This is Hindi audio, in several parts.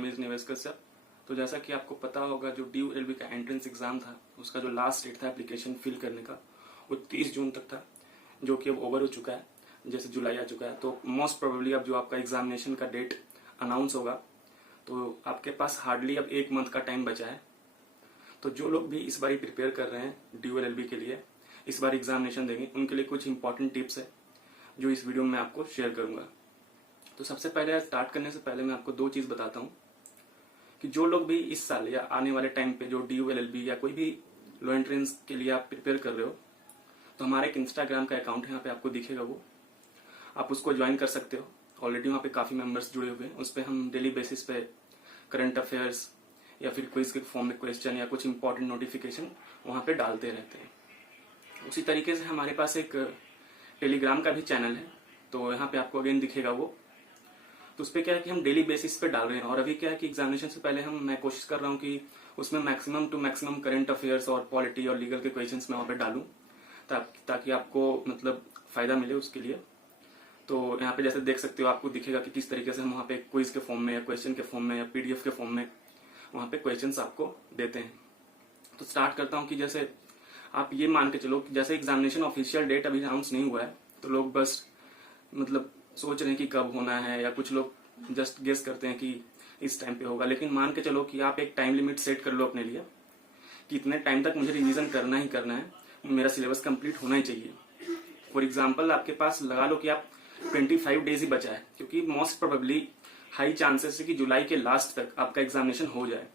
नेम इज निवेश कश्यप। तो जैसा कि आपको पता होगा, जो DU-LLB का एंट्रेंस एग्जाम था उसका जो लास्ट डेट था एप्लीकेशन फिल करने का वो 30 जून तक था, जो कि अब ओवर हो चुका है। जैसे जुलाई आ चुका है, तो मोस्ट प्रोबेबली अब जो आपका एग्जामिनेशन का डेट अनाउंस होगा तो आपके पास हार्डली अब 1 मंथ का टाइम बचा है। तो जो लोग भी इस बार प्रिपेयर कर रहे हैं DU-LLB के लिए, इस बार एग्जामिनेशन देंगे, उनके लिए कुछ इंपॉर्टेंट टिप्स है जो इस वीडियो में मैं आपको शेयर करूंगा। तो सबसे पहले स्टार्ट करने से पहले मैं आपको 2 चीज़ बताता हूँ कि जो लोग भी इस साल या आने वाले टाइम पे जो DU-LLB या कोई भी लो एंट्रेंस के लिए आप प्रिपेयर कर रहे हो, तो हमारे एक इंस्टाग्राम का अकाउंट है, यहाँ पे आपको दिखेगा, वो आप उसको ज्वाइन कर सकते हो। ऑलरेडी वहाँ पे काफ़ी मेंबर्स जुड़े हुए हैं। उस पर हम डेली बेसिस पे करंट अफेयर्स या फिर क्विज के फॉर्म में क्वेश्चन या कुछ इंपॉर्टेंट नोटिफिकेशन वहाँ पे डालते रहते हैं। उसी तरीके से हमारे पास एक टेलीग्राम का भी चैनल है, तो यहाँ पे आपको अगेन दिखेगा वो। तो उस पर क्या है कि हम डेली बेसिस पे डाल रहे हैं। और अभी क्या है कि एग्जामिनेशन से पहले मैं कोशिश कर रहा हूँ कि उसमें maximum to maximum current affairs और पॉलिटी और लीगल के क्वेश्चंस मैं वहाँ पे डालूँ, ताकि आपको मतलब फायदा मिले उसके लिए। तो यहाँ पे जैसे देख सकते हो, आपको दिखेगा कि किस तरीके से हम वहाँ पे क्विज के फॉर्म में या क्वेश्चन के फॉर्म में या PDF के फॉर्म में वहाँ पे क्वेश्चंस आपको देते हैं। तो स्टार्ट करता हूँ कि जैसे आप ये मान के चलो कि जैसे एग्जामिनेशन ऑफिशियल डेट अभी अनाउंस नहीं हुआ है, तो लोग बस मतलब सोच रहे हैं कि कब होना है, या कुछ लोग जस्ट गेस करते हैं कि इस टाइम पे होगा। लेकिन मान के चलो कि आप एक टाइम लिमिट सेट कर लो अपने लिए कि इतने टाइम तक मुझे रिवीजन करना ही करना है, मेरा सिलेबस कंप्लीट होना ही चाहिए। फॉर एग्जाम्पल आपके पास लगा लो कि आप 25 डेज ही बचा है, क्योंकि मोस्ट प्रोबेबली हाई चांसेस है कि जुलाई के लास्ट तक आपका एग्जामिनेशन हो जाए।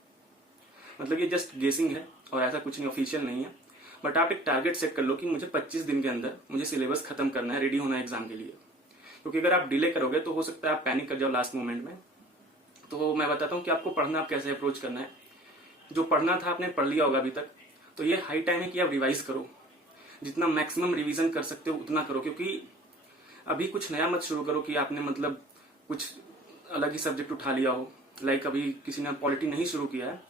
मतलब ये जस्ट गेसिंग है और ऐसा कुछ नहीं, ऑफिशियल नहीं है। बट आप एक टारगेट सेट कर लो कि मुझे 25 दिन के अंदर मुझे सिलेबस खत्म करना है, रेडी होना है एग्जाम के लिए। क्योंकि अगर आप डिले करोगे तो हो सकता है आप पैनिक कर जाओ लास्ट मोमेंट में। तो मैं बताता हूँ कि आपको पढ़ना आप कैसे अप्रोच करना है। जो पढ़ना था आपने पढ़ लिया होगा अभी तक, तो ये हाई टाइम है कि आप रिवाइज करो। जितना मैक्सिमम रिवीजन कर सकते हो उतना करो, क्योंकि अभी कुछ नया मत शुरू करो कि आपने मतलब कुछ अलग ही सब्जेक्ट उठा लिया हो। लाइक अभी किसी ने पॉलिटी नहीं शुरू किया है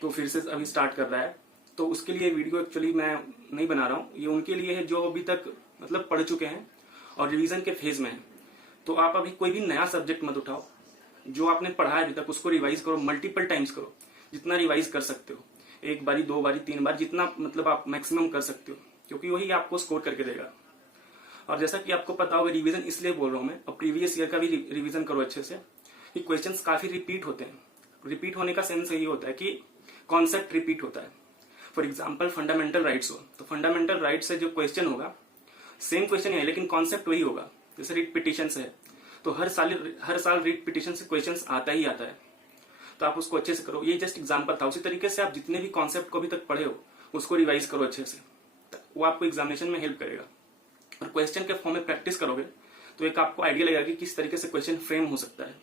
तो फिर से अभी स्टार्ट कर रहा है, तो उसके लिए वीडियो एक्चुअली मैं नहीं बना रहा हूँ। ये उनके लिए है जो अभी तक मतलब पढ़ चुके हैं और रिवीजन के फेज में है। तो आप अभी कोई भी नया सब्जेक्ट मत उठाओ, जो आपने पढ़ा है अभी तक उसको रिवाइज करो, मल्टीपल टाइम्स करो, जितना रिवाइज कर सकते हो, 1 बारी 2 बारी 3 बार, जितना मतलब आप मैक्सिमम कर सकते हो, क्योंकि वही आपको स्कोर करके देगा। और जैसा कि आपको पता होगा, रिवीजन इसलिए बोल रहा हूँ मैं, और प्रीवियस ईयर का भी रिवीजन करो अच्छे से, कि क्वेश्चंस काफी रिपीट होते हैं। रिपीट होने का सेंस यही होता है कि कॉन्सेप्ट रिपीट होता है। फॉर एग्जाम्पल फंडामेंटल राइट्स हो, तो फंडामेंटल राइट से जो क्वेश्चन होगा सेम क्वेश्चन है, लेकिन कॉन्सेप्ट वही होगा। जैसे रिट पिटिशन है, तो हर साल रिट पिटिशन से क्वेश्चन आता ही आता है, तो आप उसको अच्छे से करो। ये जस्ट एग्जाम्पल था। उसी तरीके से आप जितने भी कॉन्सेप्ट को अभी तक पढ़े हो उसको रिवाइज करो अच्छे से, वो आपको एग्जामिनेशन में हेल्प करेगा। और क्वेश्चन के फॉर्म में प्रैक्टिस करोगे तो एक आपको आइडिया लगेगा कि किस तरीके से क्वेश्चन फ्रेम हो सकता है।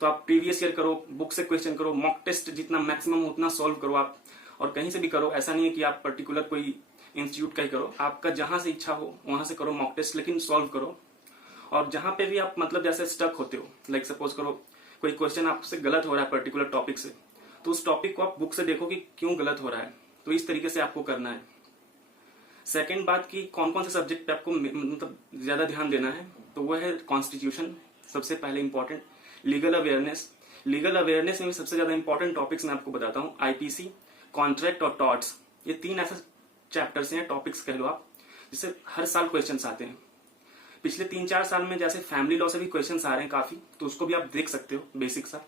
तो आप प्रीवियस ईयर करो, बुक से क्वेश्चन करो, मॉक टेस्ट जितना मैक्सिमम उतना सॉल्व करो आप, और कहीं से भी करो। ऐसा नहीं है कि आप पर्टिकुलर कोई इंस्टीट्यूट का ही करो, आपका जहां से इच्छा हो वहां से करो मॉक टेस्ट, लेकिन सॉल्व करो। और जहां पे भी आप मतलब जैसे स्टक होते हो, लाइक सपोज करो कोई क्वेश्चन आपसे गलत हो रहा है पर्टिकुलर टॉपिक से, तो उस टॉपिक को आप बुक से देखो कि क्यों गलत हो रहा है। तो इस तरीके से आपको करना है। सेकेंड बात की कौन कौन से सब्जेक्ट पे आपको मतलब ज्यादा ध्यान देना है, तो वो है कॉन्स्टिट्यूशन सबसे पहले important, legal awareness. Legal awareness में सबसे ज्यादा इंपॉर्टेंट टॉपिक्स मैं आपको बताता हूँ, IPC, कॉन्ट्रैक्ट और टॉर्ट्स। ये 3 ऐसे चैप्टर्स हैं, टॉपिक्स कह लो आप, जिससे हर साल क्वेश्चंस आते हैं। पिछले 3-4 साल में जैसे फैमिली लॉ से भी क्वेश्चंस आ रहे हैं काफी, तो उसको भी आप देख सकते हो बेसिक सा।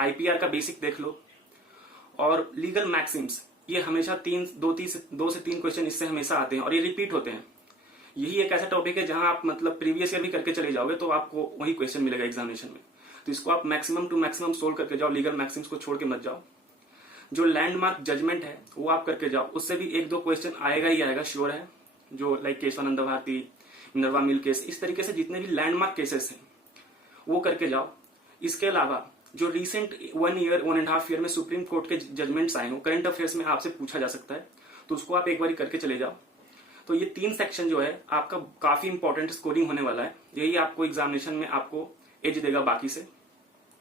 IPR का बेसिक देख लो। और लीगल मैक्सिम्स, ये हमेशा 2 से 3 क्वेश्चन इससे हमेशा आते हैं और ये रिपीट होते हैं। यही एक ऐसा टॉपिक है जहां आप मतलब प्रीवियस ईयर भी करके चले जाओगे तो आपको वही क्वेश्चन मिलेगा एग्जामिनेशन में। तो इसको आप मैक्सिमम टू मैक्सिमम सोल्व करके जाओ, लीगल मैक्सिम्स को छोड़ के मत जाओ। जो लैंडमार्क जजमेंट है वो आप करके जाओ, उससे भी 1-2 क्वेश्चन आएगा ही आएगा, श्योर है। जो like Keshavananda Bharati, Minerva mill case, इस तरीके से जितने भी लैंडमार्क केसेस हैं वो करके जाओ। इसके अलावा जो रिसेंट 1 ईयर 1.5 ईयर में सुप्रीम कोर्ट के जजमेंट्स आए हो, करंट अफेयर्स में आपसे पूछा जा सकता है, तो उसको आप एक बार करके चले जाओ। तो ये 3 सेक्शन जो है आपका काफी इंपॉर्टेंट स्कोरिंग होने वाला है। यही आपको एग्जामिनेशन में आपको एज देगा बाकी से।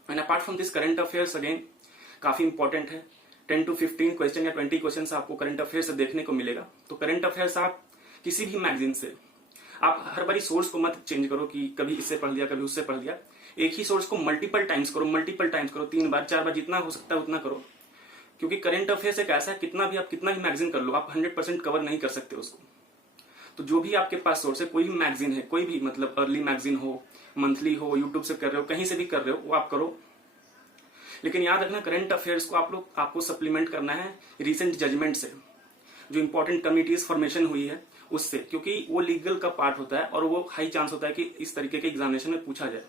And apart from this current affairs again काफी इंपॉर्टेंट है। 10 to 15 क्वेश्चन या 20 क्वेश्चन आपको करंट अफेयर्स से देखने को मिलेगा। तो करंट अफेयर्स आप किसी भी मैगजीन से, आप हर बारी सोर्स को मत चेंज करो कि कभी इससे पढ़ लिया कभी उससे पढ़ लिया। एक ही सोर्स को मल्टीपल टाइम्स करो, 3 बार 4 बार, जितना हो सकता है उतना करो। क्योंकि करंट अफेयर्स एक ऐसा है, कितना भी मैगजीन कर लो, आप 100% कवर नहीं कर सकते उसको। तो जो भी आपके पास सोर्स है, कोई भी मैगजीन है, कोई भी मतलब अर्ली मैगजीन हो, मंथली हो, यूट्यूब से कर रहे हो, कहीं से भी कर रहे हो, वो आप करो। लेकिन याद रखना, करंट अफेयर्स को आपको सप्लीमेंट करना है रिसेंट जजमेंट से, जो इंपॉर्टेंट कमिटीज फॉर्मेशन हुई है उससे, क्योंकि वो लीगल का पार्ट होता है और वो हाई चांस होता है कि इस तरीके के एग्जामिनेशन में पूछा जाए।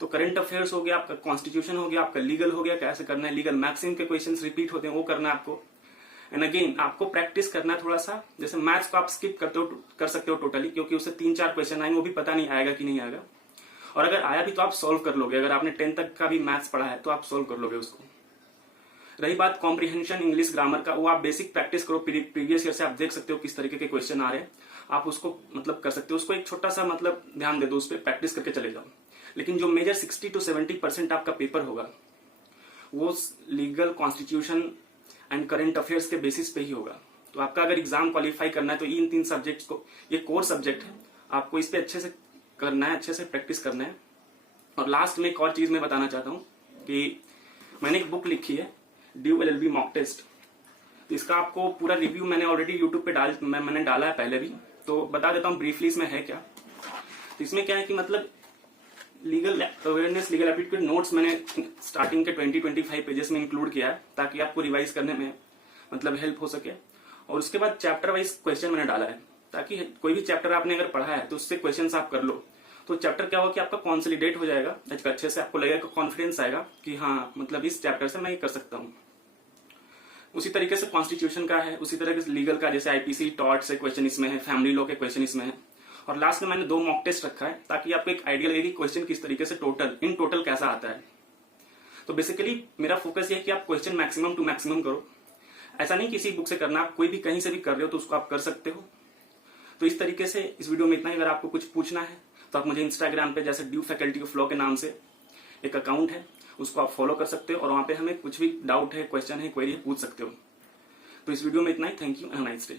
तो करंट अफेयर्स हो गया, आपका कॉन्स्टिट्यूशन हो गया, आपका लीगल हो गया, कैसे करना है, लीगल मैक्सिम के क्वेश्चंस रिपीट होते हैं वो करना है आपको। एंड अगेन आपको प्रैक्टिस करना है थोड़ा सा। जैसे मैथ्स को आप स्किप कर सकते हो टोटली, क्योंकि उससे 3-4 क्वेश्चन आएंगे, वो भी पता नहीं आएगा कि नहीं आएगा, और अगर आया भी तो आप सॉल्व कर लोगे। अगर आपने 10 तक का भी मैथ्स पढ़ा है तो आप सॉल्व कर लोगे उसको। रही बात कॉम्प्रिहेंशन इंग्लिश ग्रामर का, वो आप बेसिक प्रैक्टिस करो, प्रीवियस ईयर से आप देख सकते हो किस तरीके के क्वेश्चन आ रहे हैं, आप उसको मतलब कर सकते हो। उसको एक छोटा सा मतलब ध्यान दे दो, उस पर प्रैक्टिस करके चले जाओ। लेकिन जो मेजर 60 to 70% आपका पेपर होगा वो legal, constitution and current affairs के बेसिस पे ही होगा। तो आपका अगर एग्जाम क्वालिफाई करना है तो इन 3 सब्जेक्ट्स को, ये कोर सब्जेक्ट है, आपको इस पे अच्छे से करना है, अच्छे से प्रैक्टिस करना है। और लास्ट में एक और चीज मैं बताना चाहता हूँ कि मैंने एक बुक लिखी है, ड्यू LLB मॉक टेस्ट। तो इसका आपको पूरा रिव्यू मैंने ऑलरेडी यूट्यूब पे मैंने डाला है पहले भी, तो बता देता हूँ ब्रीफली इसमें है क्या। तो इसमें क्या है कि मतलब legal awareness, legal aptitude notes मैंने स्टार्टिंग के 20-25 पेजेस में इंक्लूड किया है, ताकि आपको रिवाइज करने में मतलब हेल्प हो सके। और उसके बाद चैप्टर वाइज क्वेश्चन मैंने डाला है, ताकि कोई भी चैप्टर आपने अगर पढ़ा है तो उससे क्वेश्चन आप कर लो, तो चैप्टर क्या होगा कि आपका कॉन्सोलिडेट हो जाएगा, अच्छे से आपको लगेगा, कॉन्फिडेंस आएगा कि हाँ मतलब इस चैप्टर से मैं ये कर सकता हूँ। उसी तरीके से कॉन्स्टिट्यूशन का है, उसी तरह से लीगल का, जैसे IPC टॉर्ट से क्वेश्चन इसमें है, फैमिली लॉ के क्वेश्चन इसमें है। और लास्ट में मैंने 2 मॉक टेस्ट रखा है, ताकि आपको एक आइडिया लगे कि क्वेश्चन किस तरीके से इन टोटल कैसा आता है। तो बेसिकली मेरा फोकस ये है कि आप क्वेश्चन मैक्सिमम टू मैक्सिमम करो। ऐसा नहीं किसी बुक से करना, आप कोई भी कहीं से भी कर रहे हो तो उसको आप कर सकते हो। तो इस तरीके से इस वीडियो में इतना ही। अगर आपको कुछ पूछना है तो आप मुझे इंस्टाग्राम पे, जैसे ड्यू फैकल्टी ऑफ लॉ के नाम से एक अकाउंट है, उसको आप फॉलो कर सकते हो, और वहां पे हमें कुछ भी डाउट है, क्वेश्चन है, क्वेरी है, पूछ सकते हो। तो इस वीडियो में इतना ही। Thank you and nice day.